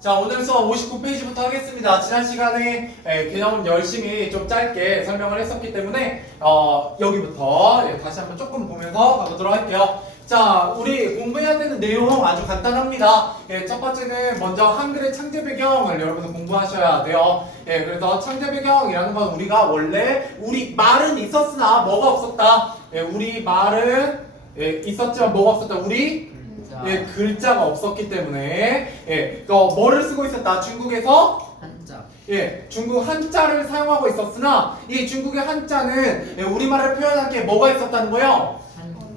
자, 오늘 수업 59페이지부터 하겠습니다. 지난 시간에 개념 열심히 좀 짧게 설명을 했었기 때문에 여기부터 다시 한번 조금 보면서 가보도록 할게요. 자, 우리 공부해야 되는 내용 아주 간단합니다. 첫 번째는 먼저 한글의 창제 배경을 여러분들 공부하셔야 돼요. 그래서 창제 배경이라는 건 우리가 원래 우리 말은 있었으나 뭐가 없었다. 우리 말은 있었지만 뭐가 없었다. 우리 글자가 없었기 때문에 뭐를 쓰고 있었다. 중국에서 한자. 중국 한자를 사용하고 있었으나 이 중국의 한자는 우리말을 표현할 게 뭐가 있었다는 거예요?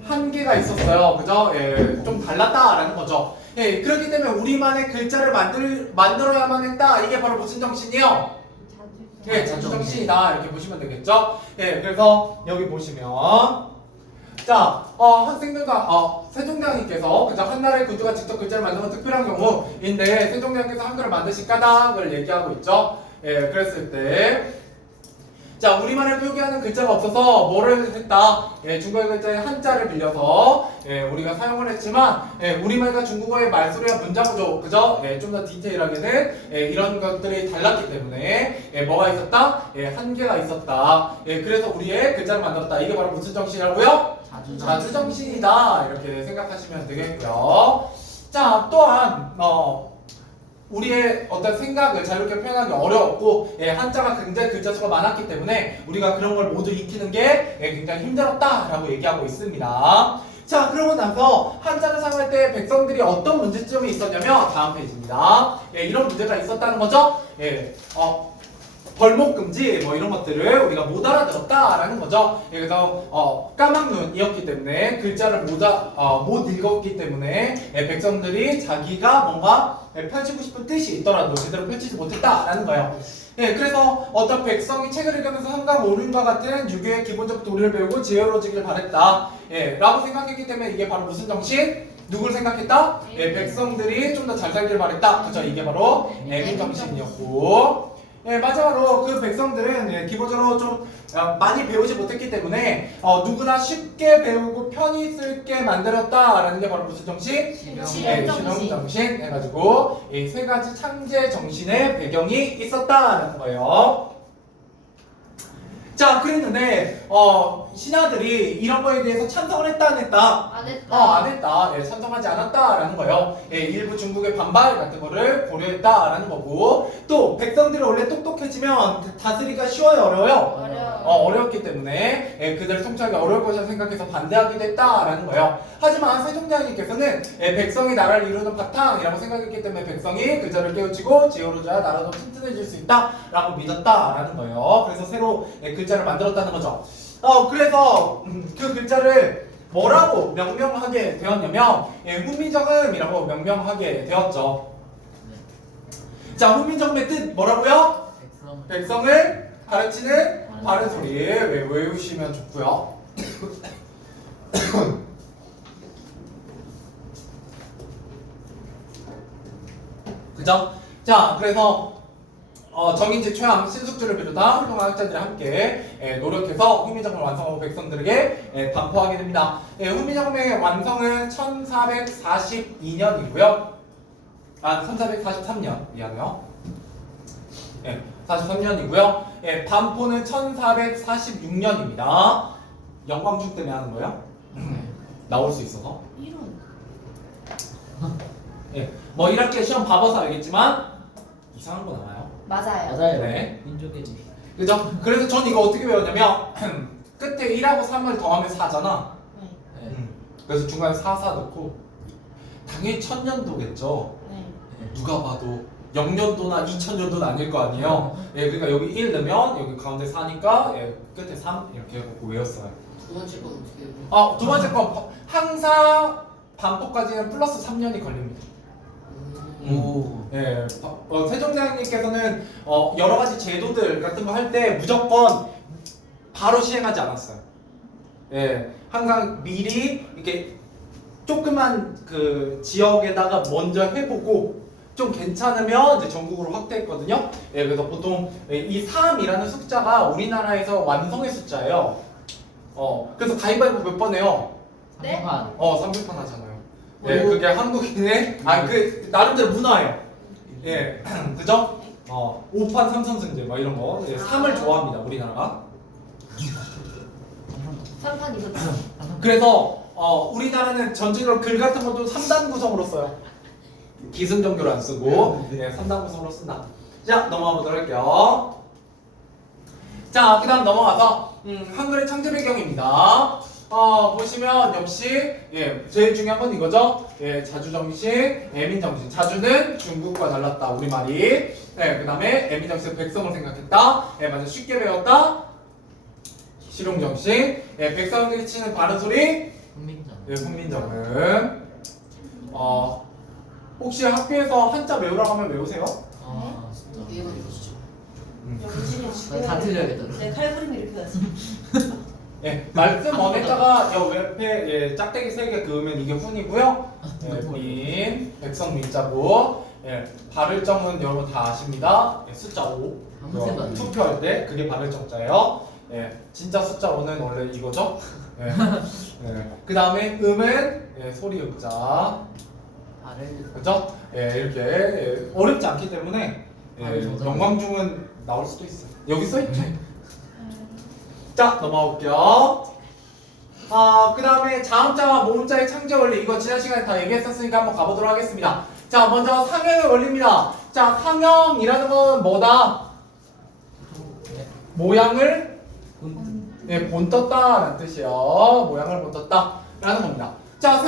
한계가 있었어요. 그죠? 좀 달랐다라는 거죠. 그렇기 때문에 우리만의 글자를 만들어야만 했다. 이게 바로 무슨 정신이요? 자주정신이다. 이렇게 보시면 되겠죠? 그래서 여기 보시면 자, 학생들과 세종대왕님께서 그죠? 한나라의 군주가 직접 글자를 만드는 건 특별한 경우인데 세종대왕께서 한글을 만드신 까닭을 얘기하고 있죠. 그랬을 때 자, 우리말을 표기하는 글자가 없어서 뭐를 했다? 중국어 글자의 한자를 빌려서 우리가 사용을 했지만 우리말과 중국어의 말소리와 문장 구조, 그죠? 좀 더 디테일하게는 이런 것들이 달랐기 때문에 뭐가 있었다? 한계가 있었다. 그래서 우리의 글자를 만들었다. 이게 바로 무슨 정신이라고요? 자주정신이다. 이렇게 생각하시면 되겠고요. 자, 또한 우리의 어떤 생각을 자유롭게 표현하기 어려웠고 한자가 굉장히 글자 수가 많았기 때문에 우리가 그런 걸 모두 익히는 게 굉장히 힘들었다라고 얘기하고 있습니다. 자, 그러고 나서 한자를 사용할 때 백성들이 어떤 문제점이 있었냐면 다음 페이지입니다. 이런 문제가 있었다는 거죠. 벌목금지 뭐 이런 것들을 우리가 못 알아들었다라는 거죠. 그래서 까막눈이었기 때문에 글자를 못 읽었기 때문에 백성들이 자기가 뭔가 펼치고 싶은 뜻이 있더라도 제대로 펼치지 못했다라는 거예요. 그래서 어떤 백성이 책을 읽으면서 한강 오륜과 같은 유교의 기본적 도리를 배우고 지혜로워지길 바랬다 라고 생각했기 때문에 이게 바로 무슨 정신? 누굴 생각했다? 백성들이 좀 더 잘 살길 바랬다. 그죠? 이게 바로 애민정신이었고 마지막으로 그 백성들은 기본적으로 좀 많이 배우지 못했기 때문에 누구나 쉽게 배우고 편히 쓸게 만들었다라는 게 바로 무슨 정신? 실용정신 해가지고 이 세 가지 창제 정신의 배경이 있었다라는 거예요. 자, 그랬는데 신하들이 이런 거에 대해서 찬성을 했다 안 했다? 안 했다. 찬성하지 않았다라는 거예요. 일부 중국의 반발 같은 거를 고려했다라는 거고 또 백성들이 원래 똑똑해지면 다스리기가 쉬워요, 어려워요? 어려웠기 때문에 그들을 통치하기 어려울 것이라 생각해서 반대하기도 했다라는 거예요. 하지만 세종대왕님께서는 백성이 나라를 이루는 바탕이라고 생각했기 때문에 백성이 글자를 깨우치고 지혜로워져야 나라도 튼튼해질 수 있다라고 믿었다라는 거예요. 그래서 새로 글자를 만들었다는 거죠. 그래서 그 글자를 뭐라고 명명하게 되었냐면 훈민정음이라고 명명하게 되었죠. 자, 훈민정음의 뜻 뭐라고요? 백성을 가르치는 바른 소리 외우시면 좋고요. 그죠? 자, 그래서 정인지, 최암, 신숙주를 비롯한 훌륭한 학자들이 함께 노력해서 훈민정음을 완성하고 백성들에게 반포하게 됩니다. 훈민정음의 완성은 1442년이고요. 1443년 미안해요. 43년이고요. 반포는 1446년입니다. 영광중 때문에 하는 거예요? 나올 수 있어서. 뭐 1학기 시험 봐봐서 알겠지만 이상한 거 나와요. 맞아요. 네. 민족의 그죠? 그래서 전 이거 어떻게 배웠냐면 끝에 1하고 3을 더하면 4잖아. 그래서 중간에 4 넣고 당연히 1000년도겠죠. 누가 봐도 0년도나 2000년도는 아닐 거 아니에요. 그러니까 여기 1 넣으면 여기 가운데 4니까 끝에 3 이렇게 해갖고 외웠어요. 두 번째 건 어떻게 해요? 두 번째 거 항상 반포까지는 플러스 3년이 걸립니다. 세종대왕님께서는 여러 가지 제도들 같은 거 할 때 무조건 바로 시행하지 않았어요. 항상 미리 이렇게 조그만 그 지역에다가 먼저 해보고 좀 괜찮으면 이제 전국으로 확대했거든요. 그래서 보통 이 3이라는 숫자가 우리나라에서 완성의 숫자예요. 그래서 가위바위보 몇 번 해요? 네? 300판 하잖아요. 그게 한국인의 그 나름대로 문화예요. 예, 그죠? 5판 3선승제 뭐 이런 거. 예, 3을 좋아합니다, 우리나라가. 3판 이거 그래서 우리나라는 전체적으로 글 같은 것도 3단 구성으로 써요. 기승전결 안 쓰고 3단 구성으로 쓴다. 자, 넘어가 보도록 할게요. 자, 그 다음 넘어가서 한글의 창제 배경입니다. 보시면 역시 제일 중요한 건 이거죠. 자주정신, 애민정신. 자주는 중국과 달랐다, 우리말이. 그 다음에 애민정신, 백성을 생각했다. 맞아, 쉽게 배웠다. 실용정신. 백성들이 치는 바른 소리. 훈민정음. 혹시 학교에서 한자 외우라고 하면 외우세요? 진짜. 얘가 이거죠. 나 다 틀려야겠다. 내 칼부림 이렇게 왔어. 말씀 원에다가 옆에 짝대기 3개 그으면 이게 훈이고요. 민, 백성 민자고. 발을정은 여러분 다 아십니다. 숫자 5. 아무 생각 안 해요. 투표할 때 그게 발을정자예요. 진짜 숫자 5는 원래 이거죠. 그 다음에 음은 소리 음자. 그죠? 이렇게 어렵지 않기 때문에 영광중은 나올 수도 있어요. 여기 써있죠. 자, 넘어가 볼게요. 그 다음에 자음자와 모음자의 창제 원리, 이거 지난 시간에 다 얘기했었으니까 한번 가보도록 하겠습니다. 자, 먼저 상형의 원리입니다. 자, 상형이라는 건 뭐다? 모양을 본떴다라는 뜻이에요. 모양을 본떴다 라는 겁니다. 자,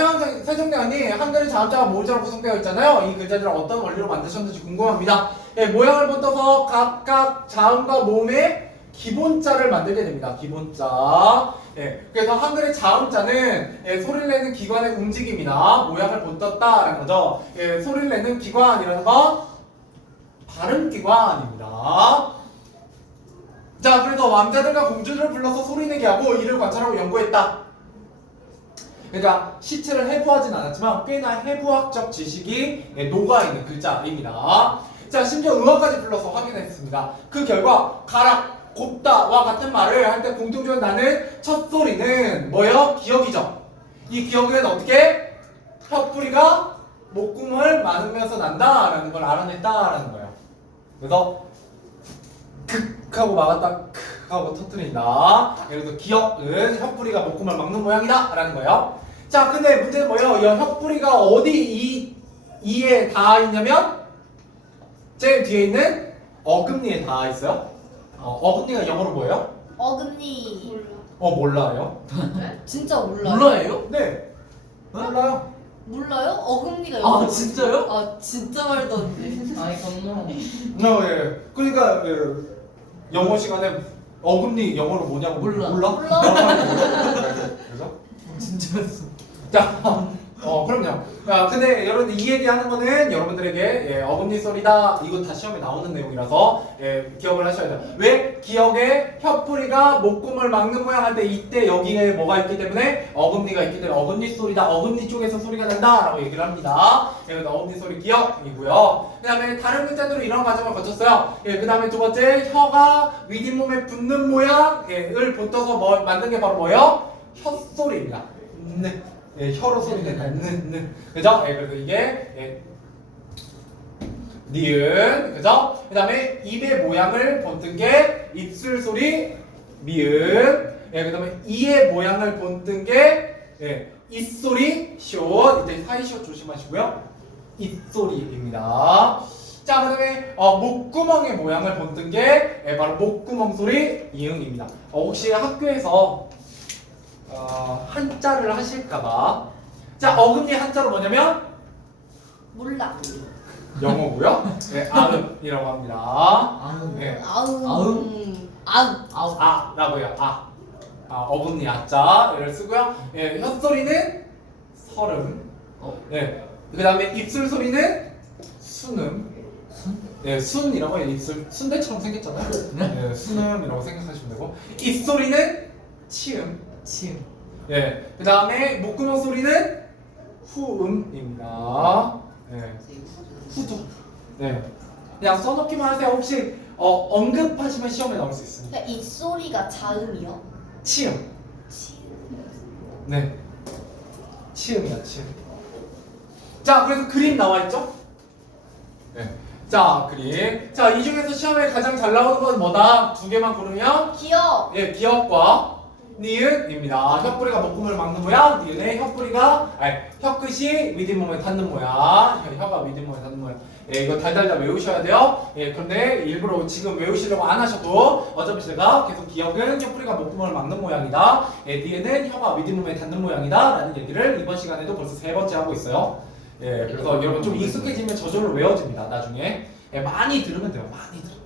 세종대왕이 한글의 자음자와 모음자로 구성되어 있잖아요. 이 글자들을 어떤 원리로 만드셨는지 궁금합니다. 모양을 본떠서 각각 자음과 모음의 기본자를 만들게 됩니다. 기본자. 그래서 한글의 자음자는 소리를 내는 기관의 움직임이나 모양을 본떴다라는 거죠. 소리를 내는 기관이라는 건 발음기관입니다. 자, 그래서 왕자들과 공주들을 불러서 소리내게 하고 이를 관찰하고 연구했다. 그러니까 시체를 해부하진 않았지만 꽤나 해부학적 지식이 녹아있는 글자입니다. 자, 심지어 음악까지 불러서 확인했습니다. 그 결과 가락, 곱다와 같은 말을 할 때 공통적으로 나는 첫 소리는 뭐예요? 기역이죠. 이 기역은 어떻게? 혀뿌리가 목구멍을 많으면서 난다라는 걸 알아냈다라는 거예요. 그래서 극하고 막았다, 극하고 터뜨린다. 그래서 기역은 혀뿌리가 목구멍을 막는 모양이다 라는 거예요. 자, 근데 문제는 뭐예요? 이 혀뿌리가 어디 이에 닿아 있냐면 제일 뒤에 있는 어금니에 닿아 있어요. 어금니가 영어로 뭐예요? 어금니. 몰라요? 진짜 몰라요? 몰라요? 네. 몰라요. 몰라요? 어금니가 아, 영어로 진짜요? 아, 진짜 말도 안 돼. 아이 건너. 그러니까 영어 시간에 어금니 영어로 뭐냐고 몰라. 몰라. 그래서 진짜였어. 자, 그럼요. 근데 여러분들 이 얘기하는 거는 여러분들에게 어금니 소리다. 이거 다 시험에 나오는 내용이라서 기억을 하셔야 돼요. 왜? 기억에 혀뿌리가 목구멍을 막는 모양 할 때 이때 여기에 뭐가 있기 때문에 어금니가 있기 때문에 어금니 소리다. 어금니 쪽에서 소리가 난다 라고 얘기를 합니다. 그래서 어금니 소리 기억이고요. 그 다음에 다른 글자들로 이런 과정을 거쳤어요. 그 다음에 두 번째, 혀가 윗잇몸에 붙는 모양을 붙어서 만든 게 바로 뭐예요? 혀소리입니다. 혀로 소리 내는 그죠? 그래서 이게 니은, 그죠? 그 다음에 입의 모양을 본뜬 게 입술 소리, 미음. 그 다음에 이의 모양을 본뜬 게 입소리, 시옷. 이때 사이시옷 조심하시고요. 입소리입니다. 자, 그 다음에 목구멍의 모양을 본뜬 게 바로 목구멍 소리, 이응입니다. 혹시 학교에서 한자를 하실까봐. 자, 어금니 한자로 뭐냐면 몰라. 영어고요. 아음이라고 합니다. 아웅. 라고요. 어금니 아자를 쓰고요. 혓소리는 설음. 그 다음에 입술 소리는 순음. 순이라고 해요. 입술 순대처럼 생겼잖아요. 순음이라고 생각하시면 되고, 입소리는 치음. 그 다음에 목구멍 소리는 후음입니다. 후두. 그냥 써놓기만 하세요. 혹시 언급하시면 시험에 나올 수 있습니다. 그러니까 입소리가 자음이요? 치음. 치음이야, 치음. 자, 그래서 그림 나와 있죠? 자, 그림. 자, 이 중에서 시험에 가장 잘 나오는 건 뭐다? 두 개만 고르면 기억. 예, 기억과 니은입니다. 혀뿌리가 목구멍을 막는 모양, 니은의 혀끝이 윗잇몸에 닿는 모양, 혀가 윗잇몸에 닿는 모양. 예, 이거 달달달 외우셔야 돼요. 예, 그런데 일부러 지금 외우시려고 안 하셔도 어차피 제가 계속 기억은 혀뿌리가 목구멍을 막는 모양이다. 예, 니은은 혀가 윗잇몸에 닿는 모양이다. 라는 얘기를 이번 시간에도 벌써 3번째 하고 있어요. 예, 그래서 여러분 좀 익숙해지면 저절로 외워집니다. 나중에. 예, 많이 들으면 돼요. 많이 들으면.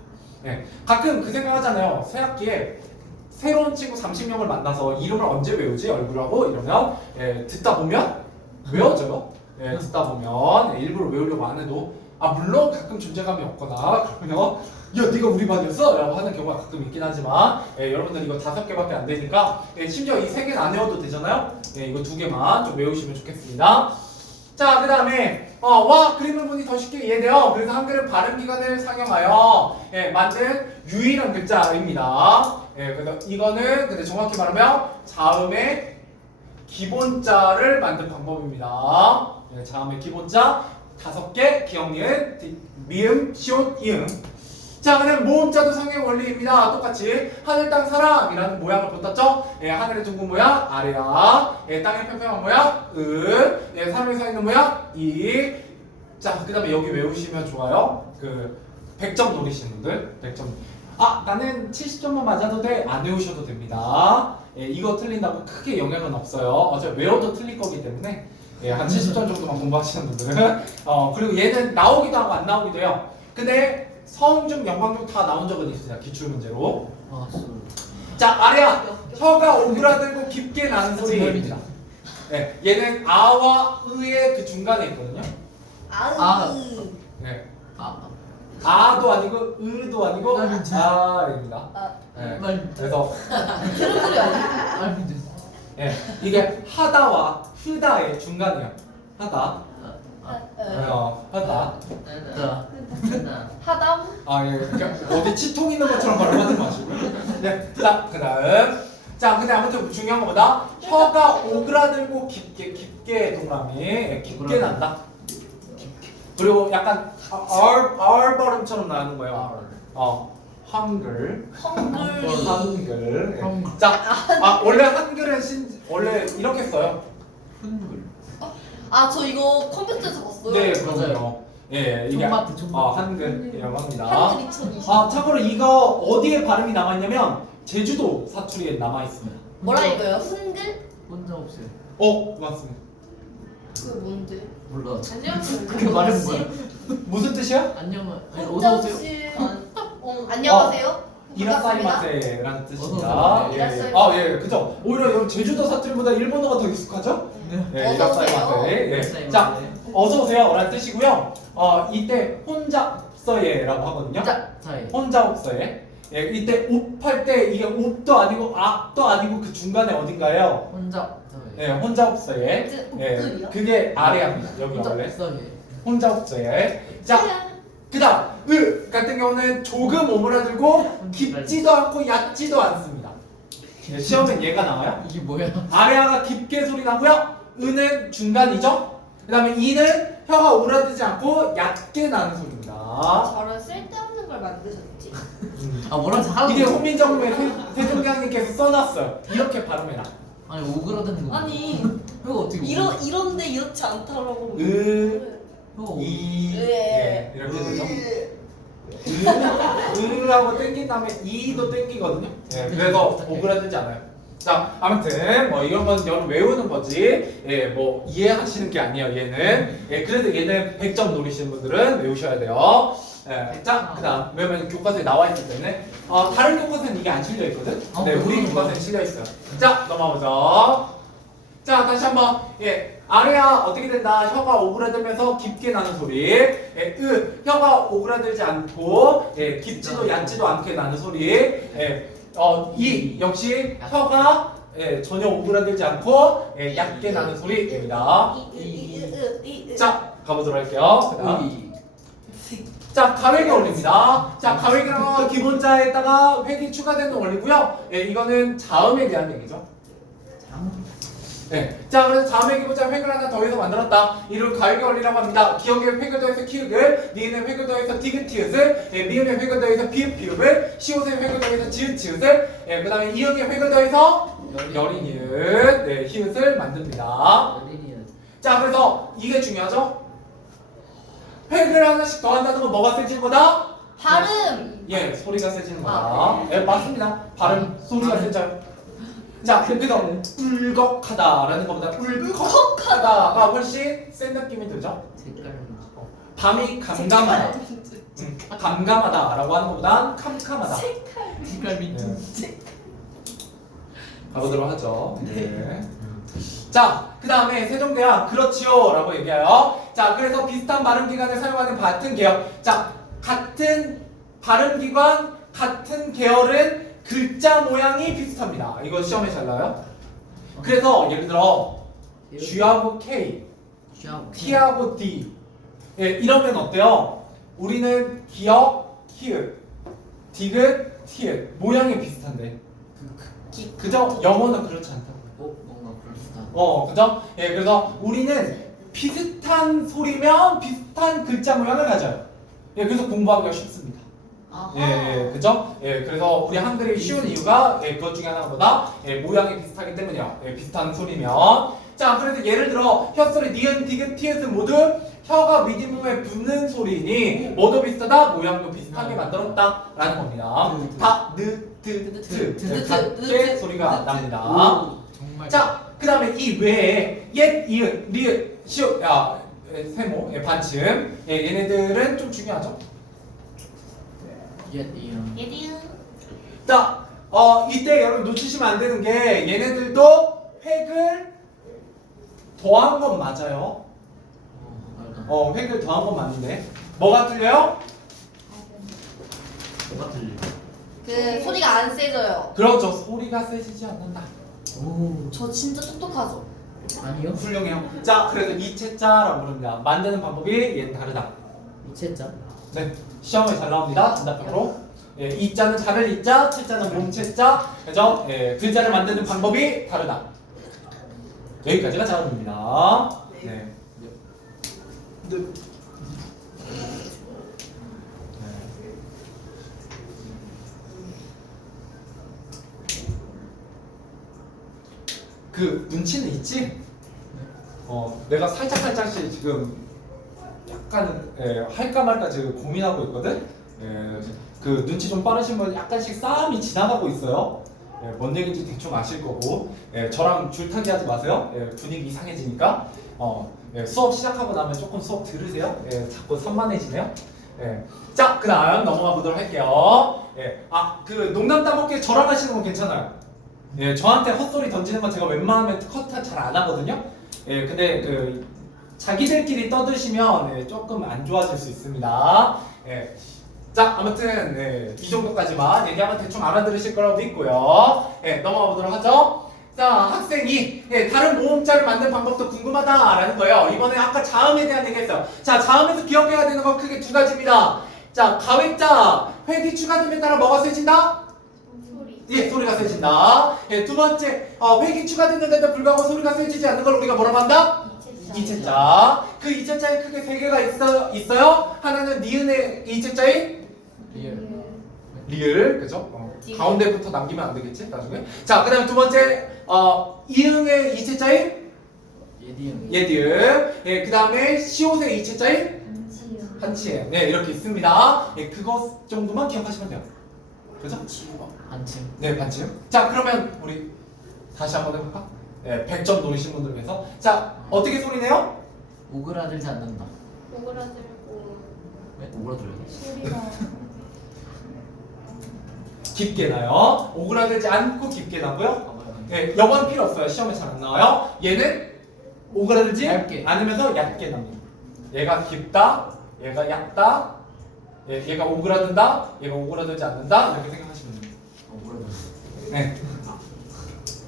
예, 가끔 그 생각하잖아요. 새 학기에 새로운 친구 30명을 만나서 이름을 언제 외우지? 얼굴하고 이러면 예, 듣다 보면 외워져요. 예, 듣다 보면 예, 일부러 외우려고 안 해도 물론 가끔 존재감이 없거나 그러면 야 네가 우리 반이었어? 라고 하는 경우가 가끔 있긴 하지만 예, 여러분들 이거 5개밖에 안 되니까 예, 심지어 이 3개는 안 외워도 되잖아요. 예, 이거 2개만 좀 외우시면 좋겠습니다. 자, 그 다음에 와 그림을 보니 더 쉽게 이해돼요. 그래서 한글은 발음 기관을 상영하여 예, 만든 유일한 글자입니다. 예, 그래서 이거는 근데 정확히 말하면 자음의 기본자를 만든 방법입니다. 예, 자음의 기본자 5개, 기억, 니은, 미음, 시옷, 이음. 자, 그다음 모음자도 상형 원리입니다. 똑같이 하늘, 땅, 사람이라는 모양을 붙었죠. 예, 하늘의 둥근 모양 아래야, 예, 땅의 평평한 모양 은, 예, 사람이 서 있는 모양 이. 자, 그다음에 여기 외우시면 좋아요. 그 100점 노리시는 분들, 100점. 나는 70점만 맞아도 돼. 안 외우셔도 됩니다. 예, 이거 틀린다고 크게 영향은 없어요. 어차피 외워도 틀릴 거기 때문에 예, 한 70점 정도만 공부하시는 분들은 그리고 얘는 나오기도 하고 안 나오기도 해요. 근데 서음 중 영광 중 다 나온 적은 있습니다. 기출 문제로. 자, 아래야 혀가 오그라들고 깊게 나는 소리입니다. 예, 얘는 아와 의의 그 중간에 있거든요. 아으. 예. 아도 아니고 으도 아니고 아입니다. 예. 그래서 그런 소리 아니야? 예, 이게 하다와 흐다의 중간이에요. 하다. 하다. 하담. 예. 그러니까 어디 치통 있는 것처럼 발음하지 마시고. 네. 자, 그다음. 자, 근데 아무튼 중요한 것보다 혀가 오그라들고 깊게 동그라미 깊게 난다. 그리고 약간 R 발음처럼 나는 거예요. 한글. 한글. 예. 자, 원래 한글은 원래 이렇게 써요. 저 이거 컴퓨터에서 봤어요. 네, 그럼요. 예, 이게 총마트. 한글이라고 합니다. 한글 2020. 참고로 이거 어디에 발음이 남아있냐면 제주도 사투리에 남아있습니다. 뭐라 읽어요? 훈글? 혼자 없어요. 맞습니다. 그거 뭔데? 몰라. 안녕하세요. 그 말은 뭐야? 무슨 뜻이야? 안녕. 혼자 어서 오세요. 없이. 안녕하세요. 이라사이마세라는 뜻입니다. 어서 오세요. 예, 그죠? 오히려 여러분 제주도 사투리보다 일본어가 더 익숙하죠? 예, 어서 이라사이마세. 예. 자, 어서 오세요라는 뜻이고요. 이때 혼잡서예라고 하거든요. 혼잡서예. 예, 이때 옵할 때 이게 옵도 아니고 악도 아니고 그 중간에 어딘가요? 예, 혼잡서예. 예, 그게 아래합니다. 여기 원래. 혼잡서예. 자, 그다음 으 같은 경우는 조금 오므라들고 깊지도 않고 얕지도 않습니다. 예, 시험엔 얘가 나와요. 이게 뭐야? 아래아가 깊게 소리 나고요. 으는 중간이죠. 그다음에 이는 혀가 오그라들지 않고 얕게 나는 소리입니다. 저런 쓸데없는 걸 만드셨지. 뭐라지 하나도 이게 모르겠어. 홍민정음의 세종장님께서 써놨어요. 이렇게 발음해라. 아니 오그라드는 거. 아니 그거 어떻게? 이런데 이렇지 않다라고. 예, 이렇게 되죠. 으라고 땡긴 다음에 이도 땡기거든요. 예, 그래서 오그라들지 않아요. 자, 아무튼 뭐 이런 건 여러분 외우는 거지. 예, 뭐 이해하시는 게 아니에요. 얘는. 예, 그래도 얘는 100점 노리시는 분들은 외우셔야 돼요. 예, 자, 그다음 왜냐면 교과서에 나와 있기 때문에 다른 교과서는 이게 안 실려 있거든. 네, 우리 교과서에 실려 있어요. 자, 넘어가보죠. 자, 다시 한번 아래야 어떻게 된다? 혀가 오그라들면서 깊게 나는 소리. 혀가 오그라들지 않고 깊지도 얕지도 않게 나는 소리. 이 역시 혀가 전혀 오그라들지 않고 얕게 나는 소리입니다. 자, 가보도록 할게요. 그다음. 자, 가외계 원리입니다. 자, 가외계는 기본자에다가 획이 추가되는 원리고요. 이거는 자음에 대한 얘기죠. 네. 자, 그래서 자음의 기본자 획을 하나 더해서 만들었다. 이를 가역의 원리라고 합니다. 기역의 획을 더해서 키읔을, 니은의 획을 더해서 디귿티읕을, 미음의 획을 더해서 비읍비읍을, 시옷의 획을 더해서 지읒지읒을, 그 다음에 이응의 획을 더해서 여린이읒, 네, 히읗을 만듭니다. 여린이는 자, 그래서 이게 중요하죠? 획을 하나씩 더한다는 건 뭐가 세지는 거다? 발음. 예, 소리가 세지는 거다. 아, 예, 맞습니다. 발음, 소리가 세져요. 자, 그래서 울컥하다라는 것보다 울컥하다가 훨씬 센 느낌이 들죠? 색깔은 밤이 감감하다. 감감하다라고 하는 것보단 캄캄하다. 색깔 민트. 가보도록 하죠. 네. 자, 그 다음에 세종대왕 그렇지요 라고 얘기해요. 자, 그래서 비슷한 발음기관을 사용하는 같은 계열. 자, 같은 발음기관, 같은 계열은 글자 모양이 비슷합니다. 이거 시험에 잘 나와요. 그래서 예를 들어 G하고 K, T하고 D, 예, 이러면 어때요? 우리는 기역, 키읔, 디귿, 티읕 모양이 비슷한데 그죠? 영어는 그렇지 않다고요. 뭔가 그럴싸. 그죠? 예, 그래서 우리는 비슷한 소리면 비슷한 글자 모양을 가져요. 예, 그래서 공부하기가 쉽습니다. 예, 그죠? 예, 그래서 우리 한글이 쉬운 이유가 그것 중에 하나보다 모양이 비슷하기 때문이에요. 비슷한 소리면. 자, 그래서 예를 들어 혀소리 니은, 디귿, 티읕은 모두 혀가 미디움에 붙는 소리니 뭐도 비슷하다, 모양도 비슷하게 만들었다라는 겁니다. 다, 느, 드, 트 같게 소리가 납니다. 정말. 자, 그 다음에 이 외에 옛, 이은, 리을, 시옷, 세모, 반침 얘네들은 좀 중요하죠. 예디응. 자, 이때 여러분 놓치시면 안 되는 게 얘네들도 획을 더한 건 맞아요. 획을 더한 건 맞는데 뭐가 틀려요? 뭐가 들려? 그 소리가 안 세져요. 그렇죠. 소리가 세지지 않는다. 오. 저 진짜 똑똑하죠. 아니요. 훌륭해요. 자, 그래서 이채자라고 부릅니다. 만드는 방법이 얘는 다르다. 이채자. 네, 시험에 잘 나옵니다. 정답표로. 예, 이자는 자를 이자, 채자는 몸채자. 그죠? 예, 글자를 만드는 방법이 다르다. 여기까지가 자음입니다. 네. 네. 그 눈치는 있지? 내가 살짝씩 지금 약간 할까 말까 지금 고민하고 있거든? 그 눈치 좀 빠르신 분 약간씩 싸움이 지나가고 있어요. 뭔 얘기인지 대충 아실 거고 저랑 줄타기 하지 마세요. 분위기 이상해지니까 수업 시작하고 나면 조금 수업 들으세요. 자꾸 산만해지네요. 자, 그 다음 넘어가 보도록 할게요. 그 농담 따먹기 저랑 하시는 건 괜찮아요. 저한테 헛소리 던지는 건 제가 웬만하면 컷 잘 안 하거든요. 근데 그 자기들끼리 떠드시면 조금 안 좋아질 수 있습니다. 자, 아무튼 이 정도까지만 얘기하면 대충 알아들으실 거라고 믿고요. 넘어가 보도록 하죠. 자, 학생이 다른 모음자를 만드는 방법도 궁금하다라는 거예요. 이번에 아까 자음에 대한 얘기했어요. 자, 자음에서 기억해야 되는 건 크게 두 가지입니다. 자, 가획자 획이 추가됨에 따라 뭐가 세진다? 소리. 예, 소리가 세진다. 두 번째, 획이 추가됐는데도 불구하고 소리가 세지지 않는 걸 우리가 뭐라고 한다? 이채자. 그 이채자에 크게 세 개가 있어요. 하나는 니은의 이채자인 리을, 그죠? 가운데부터 남기면 안 되겠지, 나중에. 자, 그 다음에 두 번째, 이응의 이채자인 예디응. 그 다음에 시옷의 이채자인 한치에. 네, 이렇게 있습니다. 그것 정도만 기억하시면 돼요. 그죠? 반침. 네, 반침. 자, 그러면 우리 다시 한번 해볼까? 100점 노리신 분들 위해서. 자, 어떻게 소리내요? 오그라들지 않는다. 오그라들고 왜? 오그라들어요? 소리가 깊게 나요. 오그라들지 않고 깊게 나고요. 영어는 필요 없어요. 시험에 잘 안 나와요. 얘는 오그라들지 얇게. 않으면서 얇게 납니다. 얘가 깊다, 얘가 얇다, 얘가 오그라든다, 얘가 오그라들지 않는다, 이렇게 생각하시면 됩니다. 오그라들. 네.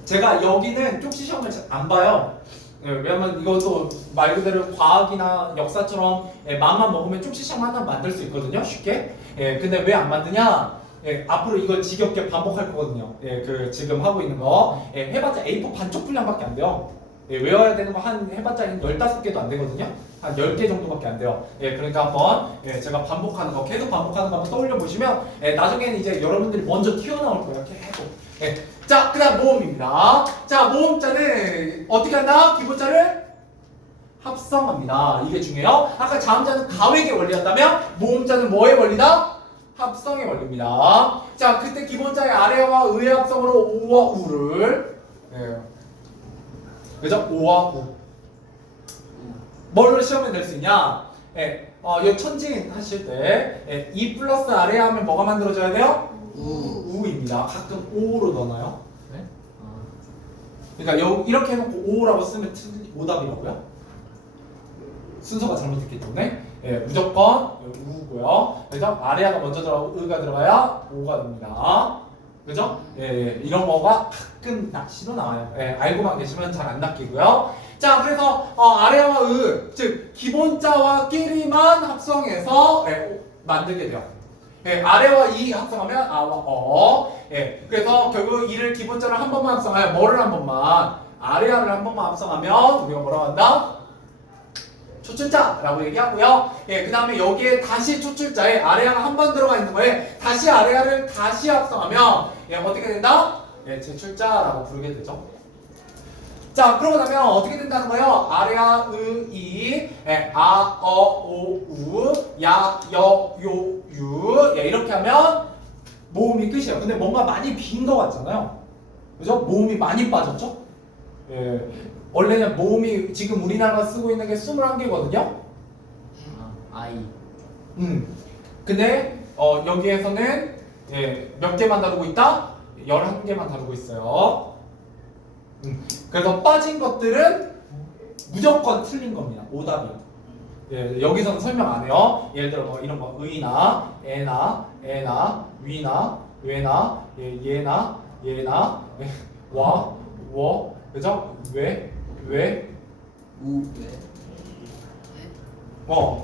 제가 여기는 쪽지 시험을 잘 안 봐요. 왜냐면 이것도 말 그대로 과학이나 역사처럼 마음만 먹으면 쪽지 시험 하나 만들 수 있거든요. 쉽게. 근데 왜 안 만드냐? 앞으로 이걸 지겹게 반복할 거거든요. 그 지금 하고 있는 거 해봤자 A4 반쪽 분량밖에 안 돼요. 예, 외워야 되는 거 한 해봤자 15개도 안 되거든요. 한 10개 정도밖에 안 돼요. 예, 그러니까 한번 예, 제가 반복하는 거, 계속 반복하는 거 한번 떠올려 보시면 예, 나중에는 이제 여러분들이 먼저 튀어나올 거예요. 계속. 예. 자, 그다음 모음입니다. 자, 모음자는 어떻게 한다? 기본자를 합성합니다. 이게 중요해요. 아까 자음자는 가획의 원리였다면 모음자는 뭐의 원리다? 합성의 원리입니다. 자, 그때 기본자의 아래와 의의 합성으로 오와 우를 예. 그죠? 오와 우. 뭘로 시험에 낼 수 있냐? 예. 이 천진 하실 때 예, 2 플러스 아래 하면 뭐가 만들어져야 돼요? 우입니다. 가끔 오로 넣나요? 네? 그러니까 이렇게 해놓고 오라고 쓰면 오답이라고요? 순서가 잘못됐기 때문에 예, 무조건 우고요. 그래서 아래가 먼저 들어가고 의가 들어가야 오가 됩니다. 그죠? 예, 이런 거가 가끔 낚시로 나와요. 예, 알고만 계시면 잘 안 낚이고요. 자, 그래서 아래와 의, 즉 기본자와 끼리만 합성해서 예, 만들게 돼요. 예, 아래와 이 합성하면 아와 어. 예, 그래서 결국 이를 기본자를 한 번만 합성하여 뭐를 한 번만 아래와를 한 번만 합성하면 우리가 뭐라고 한다? 초출자라고 얘기하고요. 예, 그 다음에 여기에 다시 초출자에 아래아가 한 번 들어가 있는 거에 다시 아래아를 다시 합성하면 예, 어떻게 된다? 예, 제출자라고 부르게 되죠. 자, 그러고 나면 어떻게 된다는 거예요? 아래아, 의, 이, 예, 아, 어, 오, 우, 야, 여, 요, 유 예, 이렇게 하면 모음이 끝이에요. 근데 뭔가 많이 빈 거 같잖아요. 그죠? 모음이 많이 빠졌죠? 예. 원래는 모음이 지금 우리나라가 쓰고 있는 게 21개거든요. 아이. 근데 여기에서는 예, 몇 개만 다루고 있다? 11개만 다루고 있어요. 그래서 빠진 것들은 무조건 틀린 겁니다. 오답이요. 예, 여기서는 설명 안 해요. 예를 들어 뭐 이런 거 의나, 애나, 위나, 외나, 예, 얘나, 예, 와, 워, 그죠? 왜, 우.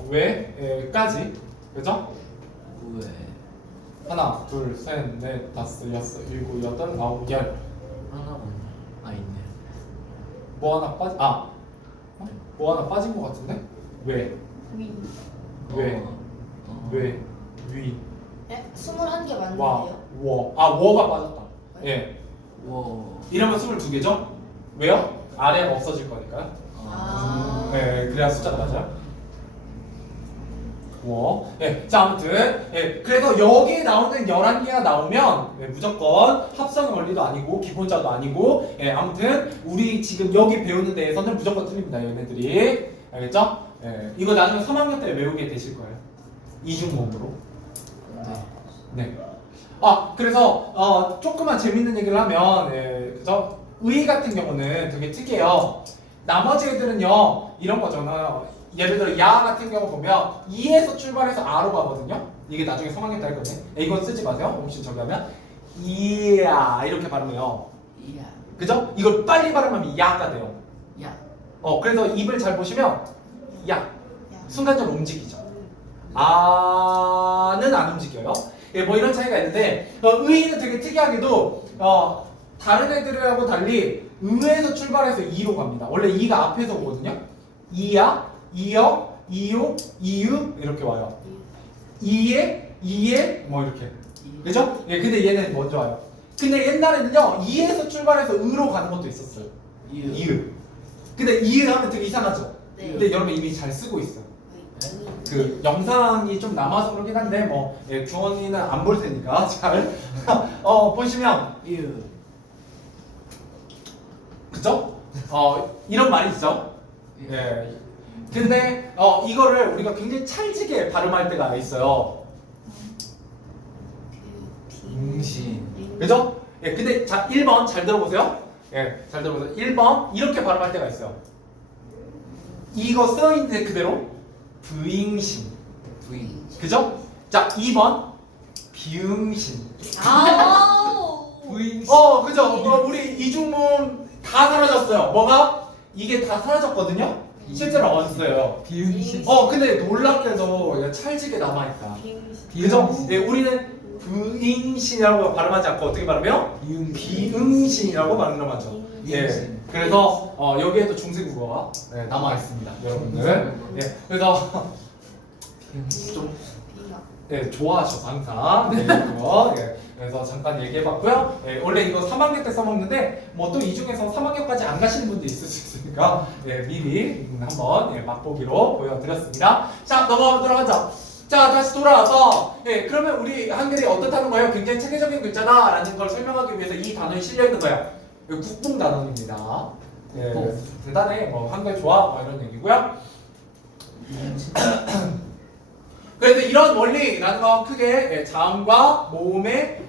왜까지, 그죠? 우에. 하나, 둘, 셋, 넷, 다섯, 여섯, 일곱, 여덟, 아홉, 열. 하나만. 있네. 뭐 하나 뭐 하나 빠진 것 같은데? 왜, 위. 위, 예? 21개 맞는데요? 워가 빠졌다. 예, 워. 이러면 22개죠? 왜요? 아래가 없어질 거니까요. 아. 네, 그래야 숫자가 맞아요. 워. 예, 자, 아무튼. 예, 그래서 여기에 나오는 11개가 나오면 예, 무조건 합성의 원리도 아니고 기본자도 아니고 예, 아무튼 우리 지금 여기 배우는 데에서는 무조건 틀립니다. 얘네들이. 알겠죠? 예, 이거 나중에 3학년 때 외우게 되실 거예요. 이중모음으로. 네. 그래서 조금만 재밌는 얘기를 하면 예, 그죠? 의 같은 경우는 되게 특이해요. 나머지 애들은요 이런 거잖아요. 예를 들어 야 같은 경우 보면 이에서 출발해서 아로 가거든요. 이게 나중에 3학년 때 할 건데 이건 쓰지 마세요. 혹시 저기 하면 이야 이렇게 발음해요. 이야. 그죠? 이걸 빨리 발음하면 야가 돼요. 야. 그래서 입을 잘 보시면 야 야. 순간적으로 움직이죠. 아는 안 움직여요. 예, 뭐 이런 차이가 있는데 의는 되게 특이하게도 다른 애들하고 달리 의에서 출발해서 이로 갑니다. 원래 이가 앞에서 오거든요. 이야, 이여, 이유, 이유 이렇게 와요. 이에 뭐 이렇게. 그죠? 예, 근데 얘는 먼저 와요. 근데 옛날에는요 이에서 출발해서 의로 가는 것도 있었어요. 이유. 근데 이유 하면 되게 이상하죠. 네. 근데 여러분 이미 잘 쓰고 있어요. 의. 그 영상이 좀 남아서 그러긴 한데 뭐 예, 주원이는 안 볼 테니까 잘 보시면 이유. 그죠? 이런 말이 있죠. 예. 근데 이거를 우리가 굉장히 찰지게 발음할 때가 있어요. 빙신. 그죠? 예. 근데 자 1번 잘 들어보세요. 예. 잘 들어보세요. 1번 이렇게 발음할 때가 있어요. 이거 써 있는 그대로 부잉신. 부인. 그죠? 자 2번 비응신. 아우. 부인. 그죠? 우리 이중모음 다 사라졌어요. 뭐가? 이게 다 사라졌거든요? 실제로 없어요. 비응신. 근데 놀랍게도 찰지게 남아있다. 비응신. 그죠? 예, 우리는 비응신이라고 발음하지 않고 어떻게 발음해요? 비응신이라고 발음하죠. 예. 비응신. 그래서 여기에도 중세국어가 남아 있습니다, 여러분들. 예. 그래서 좀 비가. 네, 좋아하셔서 항상 네, 이거 예. 그래서 잠깐 얘기해봤고요. 예, 원래 이거 3학년 때 써먹는데 뭐 또 이 중에서 3학년까지 안 가시는 분도 있을 수 있으니까 예, 미리 한번 예, 맛보기로 보여드렸습니다. 자, 넘어가도록 하죠. 자, 다시 돌아와서 예, 그러면 우리 한글이 어떻다는 거예요? 굉장히 체계적인 글자다라는 걸 설명하기 위해서 이 단어에 실려 있는 거예요. 이거 국뽕 단어입니다. 예, 국뽕. 대단해. 뭐 한글 좋아. 뭐 이런 얘기고요. 그래서 이런 원리라는 건 크게 자음과 모음의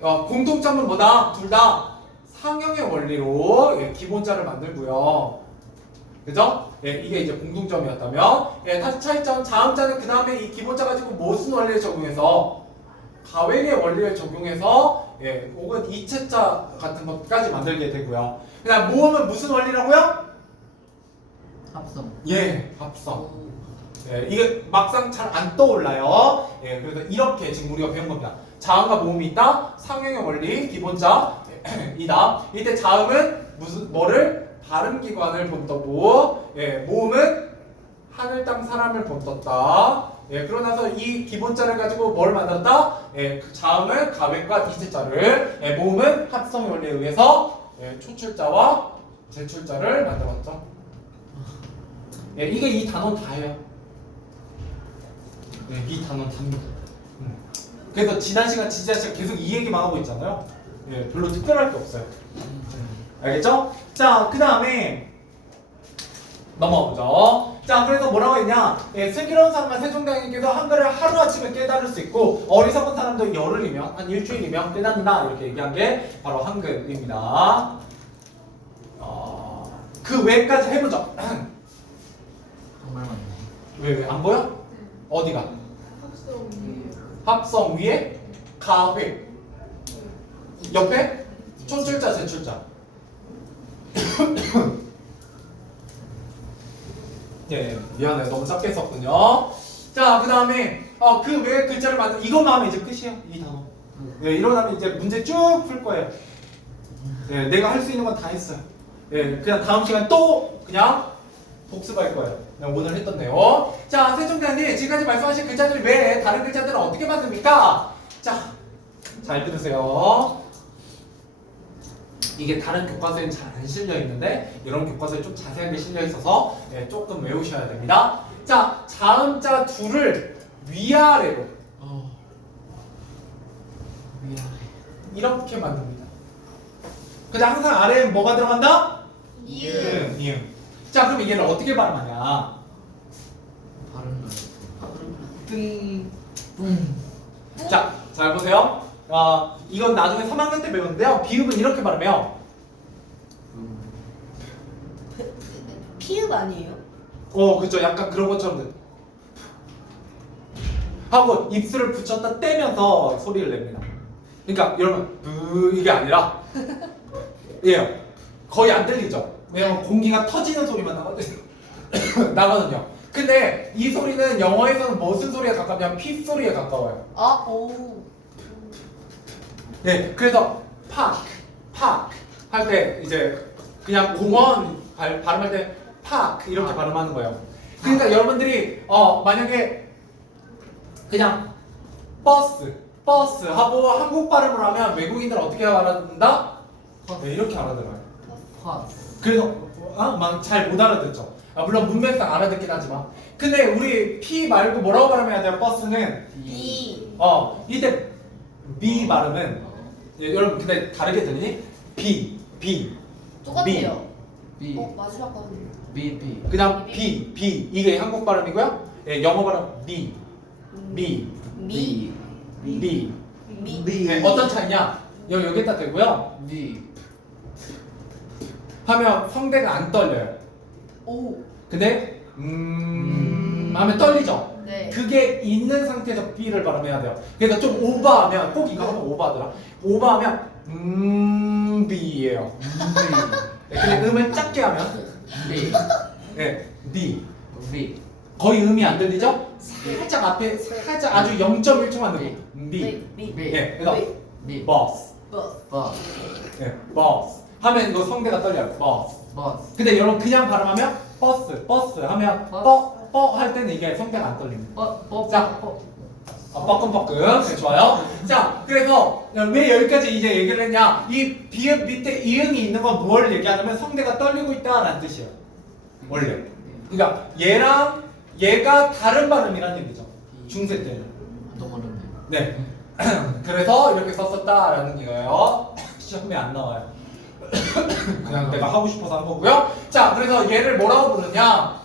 공통점은 뭐다? 둘 다 상형의 원리로 기본자를 만들고요. 그죠? 이게 이제 공통점이었다면 다시 차이점 자음자는 그 다음에 이 기본자 가지고 무슨 원리를 적용해서 가획의 원리를 적용해서 혹은 이체자 같은 것까지 만들게 되고요. 그 다음 모음은 무슨 원리라고요? 합성. 합성. 이게 막상 잘 안 떠올라요. 그래서 이렇게 지금 우리가 배운 겁니다. 자음과 모음이 있다. 상형의 원리, 기본자 이다. 이때 자음은 뭐를 발음기관을 본떠고, 모음은 하늘 땅 사람을 본떴다. 그러고 나서 이 기본자를 가지고 뭘 만들었다? 그 자음은 가획과 이체자를, 모음은 합성의 원리에 의해서 초출자와 제출자를 만들었죠. 이게 이 단어 다예요. 이 단어는 답니다. 그래서 지난 시간 계속 이 얘기만 하고 있잖아요. 별로 특별할 게 없어요. 알겠죠? 자, 그 다음에 넘어가보죠. 자, 그래서 뭐라고 했냐? 슬기로운 사람만 세종대왕님께서 한글을 하루아침에 깨달을 수 있고 어리석은 사람도 열흘이면 한 일주일이면 깨닫는다 이렇게 얘기한 게 바로 한글입니다. 그 외까지 해보죠. 정말 많네. 왜 안 보여? 어디가? 합성 위에 가획 옆에 초출자 제출자. 미안해 너무 작게 썼군요. 자, 그 다음에 그 외에 글자를 만든 이것만 하면 이제 끝이에요. 이 단어. 이러다면 이제 문제 쭉 풀 거예요. 내가 할 수 있는 건 다 했어요. 그냥 다음 시간 또 그냥 복습할 거예요. 그냥 오늘 했던 내용. 자, 세종대왕님 지금까지 말씀하신 글자들 외에 다른 글자들은 어떻게 만듭니까? 자, 잘 들으세요. 이게 다른 교과서에는 잘 안 실려 있는데 이런 교과서에 좀 자세하게 실려 있어서 조금 외우셔야 됩니다. 자, 자음자 둘을 위아래로 미안해. 이렇게 만듭니다. 근데 항상 아래에 뭐가 들어간다? 이응. 이응. 자, 그럼 얘를 어떻게 발음하냐? 발음을. 뜬. 자, 잘 보세요. 이건 나중에 3학년 때 배우는데요. 비읍은 이렇게 발음해요. 피읍 아니에요? 그죠. 약간 그런 것처럼 돼. 하고 입술을 붙였다 떼면서 소리를 냅니다. 그러니까 여러분 이게 아니라 거의 안 들리죠. 왜냐면 공기가 터지는 소리만 나거든요. 근데 이 소리는 영어에서는 무슨 소리에 가깝냐면 피 소리에 가까워요. 오. 그래서 팍 할 때 이제 그냥 공원 발음할 때 팍 이렇게 발음하는 거예요. 그러니까 여러분들이 만약에 그냥 버스 하고 한국 발음을 하면 외국인들 어떻게 알아듣는다? 이렇게 알아들어요. 그래서 막 잘 못 알아듣죠. 물론 문맥상 알아듣긴 하지만. 근데 우리 P 말고 뭐라고 발음해야 돼요? 버스는 B. 이때 B 발음은 여러분 근데 다르게 들리니? B 똑같아요. B. 마지막 건 B. 그냥 B 이게 한국 발음이고요. 영어 발음 B. 미. 어떤 차이냐? 여기다 대고요. B. 하면 성대가 안 떨려요. 오. 근데 하면 떨리죠. 네. 그게 있는 상태에서 B를 발음해야 돼요. 그래서 좀 오버하면 꼭 이거 하면 오버하더라. 오버하면 B예요. 근데 음을 작게 하면 B. B. B. 거의 음이 안 들리죠? 살짝 앞에 살짝 아주 0.1초만 넣고 미. 미. 예, 그래서 미. 버스. 버스. 버스. 예, 버스. 하면 이거 성대가 떨려요. 버스. 버스. 근데 여러분 그냥 발음하면 버스 하면 뻐 할 때는 이게 성대가 안 떨립니다. 자. 뻐끔뻐끔. 네, 좋아요. 자, 그래서 왜 여기까지 이제 얘기를 했냐? 이 비읍 밑에 이응이 있는 건 뭘 얘기하냐면 성대가 떨리고 있다라는 뜻이에요. 원래. 그러니까 얘가 다른 발음이라는 얘기죠. 중세 때는. 또 모르네. 네. 그래서 이렇게 썼었다라는 거예요. 시험에 안 나와요. 그냥 내가 하고 싶어서 한 거고요. 자, 그래서 얘를 뭐라고 부르냐?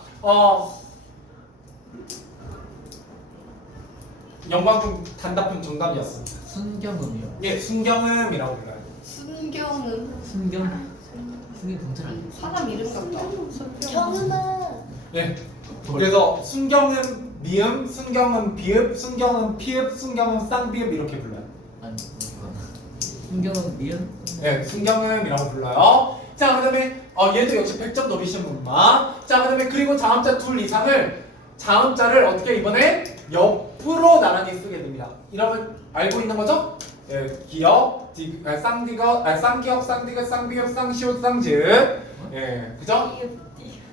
영광품 단답형 정답이었습니다. 순경음이요. 예, 순경음이라고 불러요. 순경은 순경 경찰 아니에요? 사람 이름 같다. 경은아. 예. 그래서 순경음 미음, 순경음 비읍, 순경음 피읍, 순경음 쌍비읍 이렇게 불러요. 아니 순경음 미음. 예, 순경음이라고 불러요. 자, 그다음에 얘도 역시 100점 노리시는 분만. 자, 그다음에 그리고 자음자 둘 이상을 자음자를 어떻게 이번에 옆으로 나란히 쓰게 됩니다. 이러면 알고 있는 거죠? 예, 기역, 쌍기역, 쌍디귿, 쌍비읍, 쌍시옷, 쌍지읒. 예, 그죠?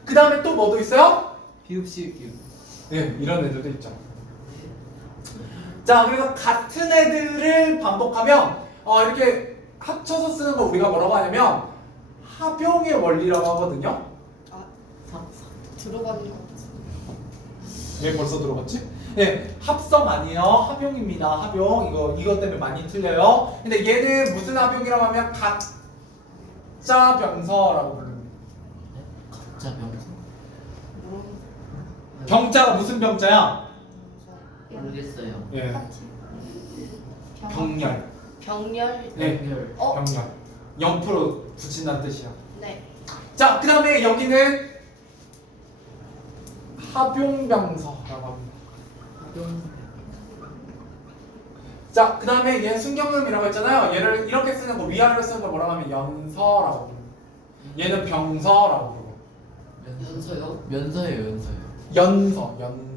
그 다음에 또 뭐도 있어요? 비읍시 비읍. 예, 이런 애들도 있죠. 자, 그래서 같은 애들을 반복하면 이렇게 합쳐서 쓰는 거 우리가 뭐라고 하냐면 합용의 원리라고 하거든요. 아, 들어가는 거 같아. 왜 벌써 들어봤지? 네, 합성 아니에요. 합용입니다. 합용. 이것 때문에 많이 틀려요. 근데 얘는 무슨 합용이라고 하면 가짜 병서라고 부릅니다. 가짜 병서. 병자가 무슨 병자야? 모르겠어요. 예, 병렬. 병렬. 네, 병렬. 병렬. 0% 붙인다는 뜻이야. 네. 자, 그 다음에 여기는 합용병서라고 합니다. 자, 그 다음에 얘 순경음이라고 했잖아요. 얘를 이렇게 쓰는 거, 위아래로 쓰는 걸 뭐라고 하면 연서라고 부릅니다. 얘는 병서라고 부르고. 연서요? 면서예요, 연서요. 연서. 연서.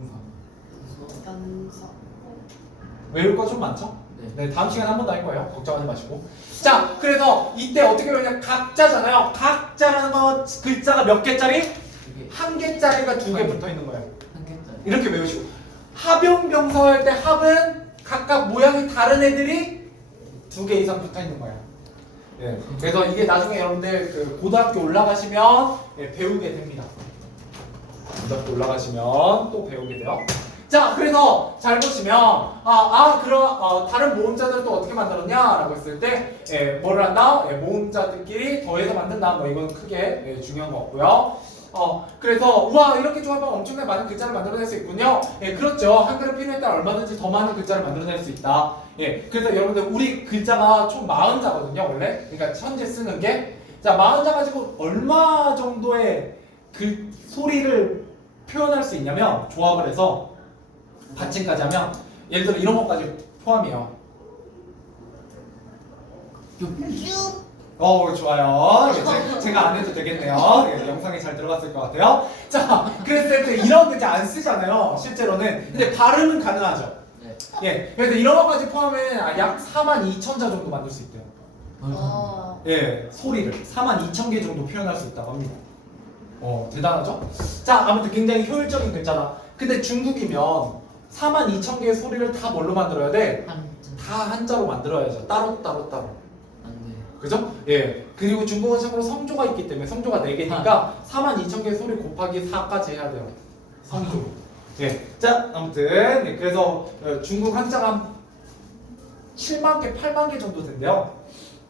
외울 거 좀 많죠? 네. 네, 다음 시간에 한 번 더 할 거예요. 걱정하지 마시고. 자, 그래서 이때 어떻게 배우냐? 각자잖아요. 각자라는 거 글자가 몇 개짜리? 이게 한 개짜리가 두 개 붙어 있는 거예요. 한 개짜리. 이렇게 외우시고. 합용병서 할 때 합은 각각 모양이 다른 애들이 두 개 이상 붙어 있는 거예요. 예. 그래서 이게 나중에 여러분들 그 고등학교 올라가시면 배우게 됩니다. 고등학교 올라가시면 또 배우게 돼요. 자, 그래서 잘 보시면 그럼 다른 모음자들은 또 어떻게 만들었냐라고 했을 때 뭐를 한다? 모음자들끼리 더해서 만든다. 뭐 이건 크게 중요한 거 없고요. 그래서 우와 이렇게 조합하면 엄청나게 많은 글자를 만들어낼 수 있군요. 예, 그렇죠. 한글의 필요에 따라 얼마든지 더 많은 글자를 만들어낼 수 있다. 예, 그래서 여러분들 우리 글자가 총 40자거든요 원래. 그러니까 현재 쓰는 게. 자, 40자 가지고 얼마 정도의 그 소리를 표현할 수 있냐면 조합을 해서 받침까지 하면 예를 들어 이런 것까지 포함이에요. 좋아요. 제가 안 해도 되겠네요. 예, 영상에 잘 들어갔을 것 같아요. 자, 그랬을 때 이런 글자 안 쓰잖아요. 실제로는. 근데 발음은 가능하죠. 네. 예, 그래서 이런 것까지 포함하면 약 42,000자 정도 만들 수 있대요. 예, 소리를 42,000개 정도 표현할 수 있다고 합니다. 대단하죠? 자, 아무튼 굉장히 효율적인 글자다. 근데 중국이면 42,000개의 소리를 다 뭘로 만들어야 돼? 다 한자로 만들어야죠. 따로. 안 돼. 그죠? 예. 그리고 중국은 참고로 성조가 있기 때문에 성조가 4개니까 42,000개의 소리 곱하기 4까지 해야 돼요. 성조. 예. 자, 아무튼 그래서 중국 한자가 한 7만 개, 8만 개 정도 된대요.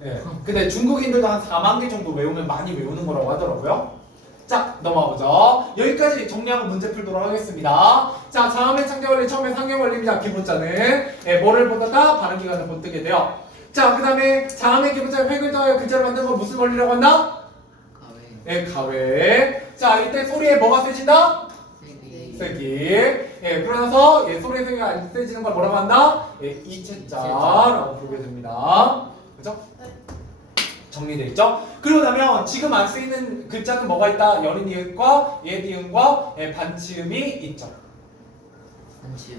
예. 근데 중국인들도 한 4만 개 정도 외우면 많이 외우는 거라고 하더라고요. 자, 넘어가 보죠. 여기까지 정리하고 문제 풀도록 하겠습니다. 자, 자음의 창조원리 처음에 상경원리입니다. 기본자는 뭐를 보다가 발음기관을 본뜨게 돼요. 자, 그 다음에 자음의 기본자 획을 더하여 글자를 만드는 건 무슨 원리라고 한다? 가외. 가외. 자, 이때 소리에 뭐가 세진다? 세기. 그러나서 소리의 세기가 안 세지는 걸 뭐라고 한다? 이체자라고 부르게 됩니다. 그죠? 정리되어 있죠? 그러고 나면 지금 안 쓰이는 글자는 뭐가 있다? 여린 이음과 옛 이음과 반치음이 있죠. 한치요.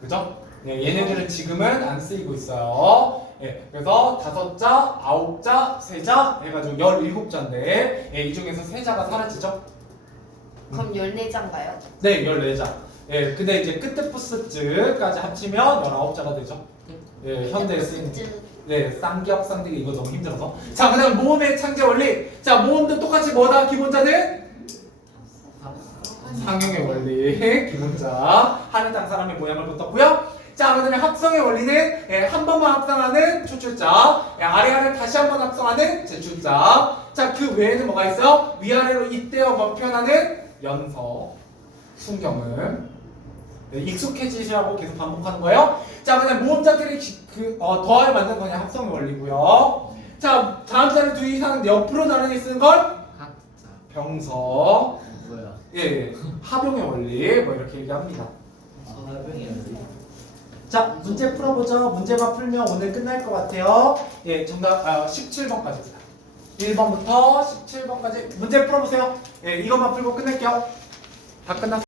그죠? 예, 얘네들은 지금은 안 쓰이고 있어요. 예, 그래서 5자, 9자, 3자 해가지고 17자인데 예, 이 중에서 3자가 사라지죠? 그럼 14장가요? 네, 14자. 예, 근데 이제 끝에 부스즈까지 합치면 19자가 되죠. 예, 현대에 쓰이는. 네, 쌍기역, 쌍디기 이거 너무 힘들어서. 자, 그다음 모음의 창제 원리. 자, 모음도 똑같이 뭐다? 기본자는 상용의 원리. 기본자. 하늘 땅 사람의 모양을 붙었고요. 자, 그다음에 합성의 원리는 예, 한 번만 합성하는 초출자. 예, 아래아래 다시 한 번 합성하는 제출자. 자, 그 외에는 뭐가 있어요? 위아래로 잇대어 뭐 표현하는 연서, 순경음. 네, 익숙해지시라고 계속 반복하는 거예요. 자, 그냥 모음자들이 더하여 만든 거냐 합성의 원리고요. 자, 다음 자를 두 이상 옆으로 나란히 쓰는 걸 각자. 병서, 뭐야? 예, 합용의 원리 뭐 이렇게 얘기합니다. 화병이야. 자, 문제 풀어보죠. 문제만 풀면 오늘 끝날 것 같아요. 예, 정답 17번까지입니다. 1번부터 17번까지 문제 풀어보세요. 예, 이것만 풀고 끝낼게요. 다 끝났어요.